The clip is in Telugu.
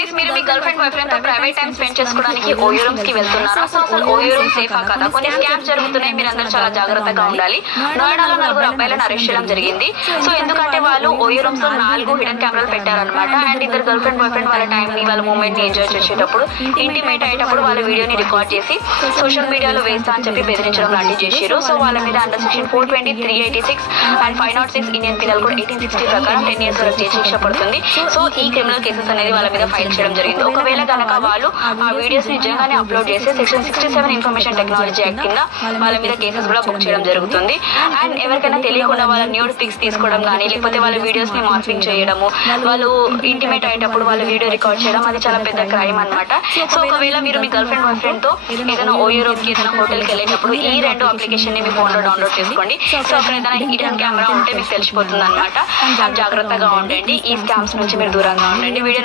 గైస్, మీరు మీ గర్ల్ ఫ్రెండ్ బాయ్ ఫ్రెండ్ తో ప్రైవేట్ టైం స్పెండ్ చేసుకోవడానికి ఓయో రూమ్స్ కి వెళ్తున్నారా? అసలు ఓయో రూమ్ సేఫా కదా? కొన్ని స్కామ్స్ జరుగుతున్నాయి, మీరు అందరూ చాలా జాగ్రత్తగా ఉండాలి. నోయిడాలో 4 అబ్బాయిలను అరెస్ట్ చేయడం జరిగింది. సో ఎందుకంటే వాళ్ళు ఓయో రూమ్స్ లో 4 హిడెన్ కెమెరాలు పెట్టారనమాట. అండ్ ఇద్దరు గర్ల్ ఫ్రెండ్ బాయ్ ఫ్రెండ్ వాళ్ళ టైం ని, వాళ్ళ మూమెంట్ ని ఎంజాయ్ చేసేటప్పుడు, ఇంటిమేట్ అయ్యేటప్పుడు వాళ్ళ వీడియోని రికార్డ్ చేసి సోషల్ మీడియాలో వేస్తా అని చెప్పి బెదిరించడం లాంటివి చేశారు. సో వాళ్ళ మీద under section 420, 386 and 506 Indian penal code 1860 ప్రకారం 10 years వరకు జైలు శిక్ష పడుతుంది. సో ఈ క్రిమినల్ కేసెస్ అనేది వాళ్ళ మీద ఫైల్ చేయడం జరిగింది. ఒకవేళ కనుక వాళ్ళు ఆ వీడియోస్ నిజంగానే అప్లోడ్ చేసి సెక్షన్ 67 ఇన్ఫర్మేషన్ టెక్నాలజీ యాక్ట్ కింద వాళ్ళ మీద కేసెస్ కూడా బుక్ చేయడం జరుగుతుంది. అండ్ ఎవరికైనా తెలియకుండా వాళ్ళ న్యూడ్ పిక్స్ తీసుకోవడం కానీ, లేకపోతే వాళ్ళ వీడియోస్ ని మార్పింగ్ చేయడము, వాళ్ళు ఇంటిమేట్ అయ్యేటప్పుడు వాళ్ళ వీడియో రికార్డ్ చేయడం, అది చాలా పెద్ద క్రైమ్ అనమాట. సో ఒకవేళ మీరు మీ గర్ల్ ఫ్రెండ్ బాయ్ ఫ్రెండ్ తో ఏదైనా ఓయో రూమ్ కి, ఏదైనా హోటల్ కి వెళ్ళేటప్పుడు ఈ 2 అప్లికేషన్ ని మీ ఫోన్ లో డౌన్లోడ్ చేసుకోండి. సో అక్కడ ఏదైనా హిడెన్ కెమెరా ఉంటే మీకు తెలిసిపోతుంది అనమాట. జాగ్రత్తగా ఉండండి, ఈ స్కామ్స్ నుంచి మీరు దూరంగా ఉండండి. వీడియో